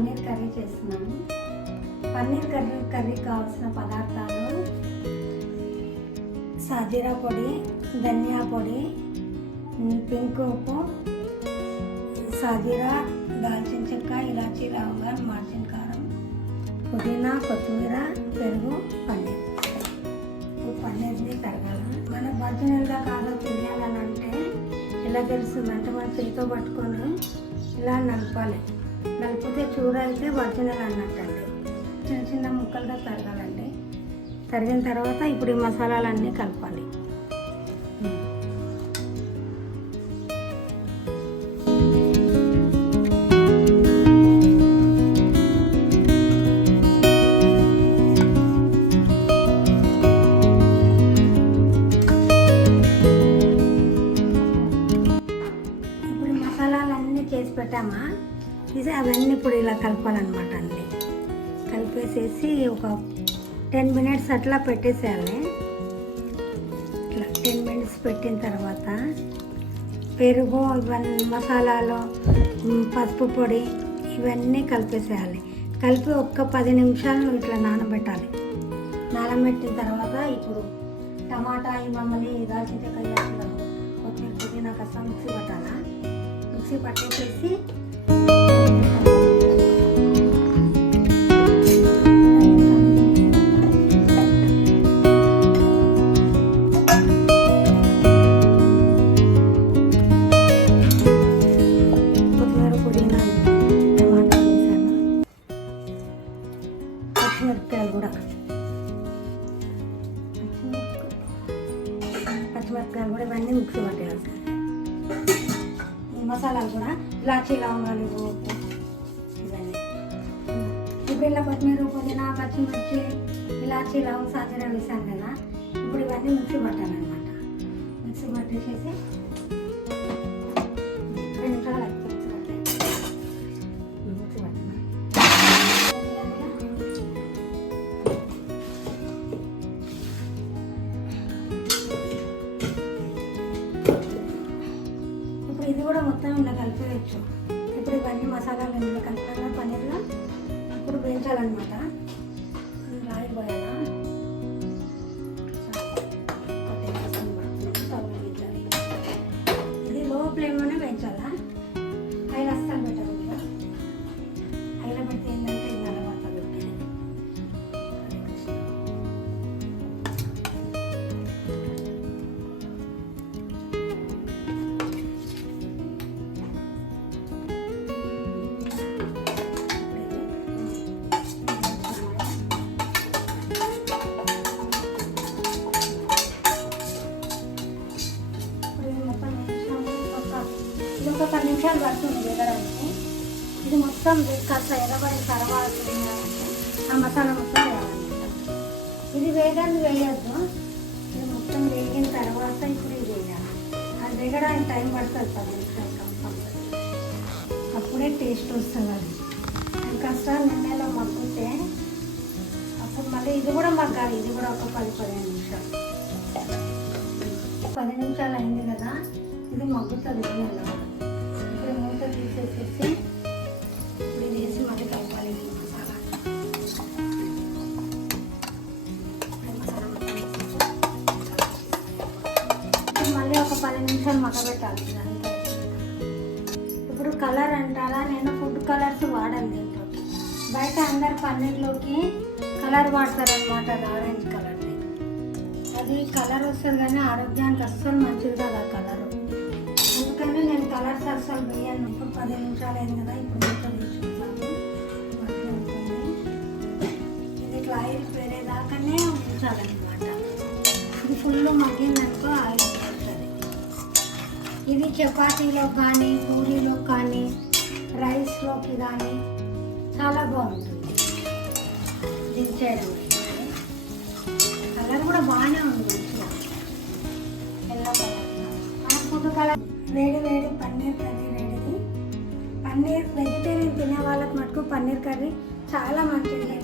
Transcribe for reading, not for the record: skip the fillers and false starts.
Paneer curry చేస్తున్నాను. పన్నీర్ కర్రీకి కావాల్సిన పదార్థాలు: సాజీరా పొడి, ధనియా పొడి, పింక్ ఉప్పు, సాజీరా, దాల్చిన చెక్క, ఇలాచీ, లవంగా, మార్చిన కారం, పుదీనా, కొత్తిమీర, పెరుగు, పన్నీర్. పన్నీర్ని తరగాలి. మనకు ఒరిజినల్గా కాదో తెలియాలని అంటే ఎలా తెలుస్తుందంటే మనం చేతితో పట్టుకొని ఇలా నలపాలి. నలిపితే చూర అయితే ఒరిజినల్ అన్నట్టండి. చిన్న చిన్న ముక్కలుగా తరగాలండి. తరిగిన తర్వాత ఇప్పుడు ఈ మసాలాలన్నీ కలపాలి. చేసి పెట్టామా, ఇది అవన్నీ ఇప్పుడు ఇలా కలపాలన్నమాట. అన్నీ కలిపేసేసి ఒక 10 minutes అట్లా పెట్టేసేయాలి. ఇట్లా 10 minutes పెట్టిన తర్వాత పెరుగు, ఇవన్నీ మసాలాలు, పసుపు పొడి ఇవన్నీ కలిపేసేయాలి. కలిపి ఒక్క 10 నిమిషాలు ఇట్లా నానబెట్టాలి. నానబెట్టిన తర్వాత ఇప్పుడు టమాటా, మమ్మల్ని దాల్చిన చెక్క, కొత్తిమీర, పుదీనా కాస్త మిక్సీ పట్టాలా. మిక్సీ పట్టేసేసి కొత్తిమీర, పుదీనా, టమాటా వేసాను. పచ్చిమిరపకాయలు కూడా ఇవన్నీ మిక్సీ పట్టేయాలి. మసాలాలు కూడా ఇలాచీ, లవంగాలు, ఉప్పు ఇవన్నీ. ఇప్పుడు ఇలా కొత్తిమీర, పుదీనా, పచ్చిమిర్చి, ఇలాచీ, లవంగ, సాజీరా వేసాను కదా. ఇప్పుడు ఇవన్నీ మిక్సీ పట్టాలన్నమాట. మిక్సీ పట్టేసేసి 2 నిమిషాలు మిక్సీ పట్టాను. ఇది కూడా మొత్తం ఇలా కలిపేయచ్చు. ఇప్పుడు ఇవన్నీ మసాలాలు ఇందులో కలిపిన పన్నీర్లో ఇప్పుడు వేయించాలన్నమాట. ఆయిల్ పోయాలా, ఇది లో ఫ్లేమ్లోనే వేయించాలా. ఆయిల్ అస్సలు పెట్టదు. ఆయిల్ పెడితే ఏంటంటే ఇది నల్లబడుతుంది. ఒక 10 నిమిషాలు పడుతుంది వేగడానికి. ఇది మొత్తం కాస్త ఎర్రబడిన తర్వాత ఆ మసాలా మొత్తం వేయాలన్నమాట. ఇది వేగాన్ని వేయద్దు. ఇది మొత్తం వేగిన తర్వాత ఇప్పుడు ఇది వేయాలి. అది వేగడానికి టైం పడుతుంది 10 నిమిషాలు కంపల్సరీ. అప్పుడే టేస్ట్ వస్తుంది. అది కాస్త నూనెలో మగ్గితే అప్పుడు మళ్ళీ ఇది కూడా మగ్గాలి. ఇది కూడా ఒక 10-15 నిమిషాలు. 10 నిమిషాలు అయింది కదా, ఇది మగ్గుతుంది నూనెలో. ఇప్పుడు మూత తీసేసేసి ఇప్పుడు ఇది వేసి మళ్ళీ కలపాలి. మసాలా మళ్ళీ ఒక 10 నిమిషాలు మగ్గబెట్టాలి. ఇప్పుడు కలర్ అంటారా, నేను ఫుడ్ కలర్స్ వాడాను దీంట్లో. బయట అందరు పన్నీర్లోకి కలర్ వాడతారనమాట, ఆరెంజ్ కలర్. అది కలర్ వస్తుంది కానీ ఆరోగ్యానికి అస్సలు మంచిది కాదు ఆ కలరు. అందుకని నేను కలర్స్ అస్సలు వేయను. ఇప్పుడు 10 నిమిషాలు అయింది కదా, ఇప్పుడు మూత తీసుకుంటాను. ఇది ఇట్లా ఆయిల్ వేరేదాకానే ఉంచాలన్నమాట. ఇది ఫుల్ మగ్గిందనుకో ఆయిల్ పడుతుంది. ఇది చపాతీలో కానీ, పూరీలో కానీ, రైస్లోకి కానీ చాలా బాగుంటుంది దించేయడం. కలర్ కూడా బాగానే ఉంది, మంచిగా ఎల్లో కలర్. ఫుడ్ కలర్ వేడి paneer curry ready. Paneer vegetarian తినే వాళ్ళకి మటుకు పన్నీర్ కర్రీ చాలా మంచిది.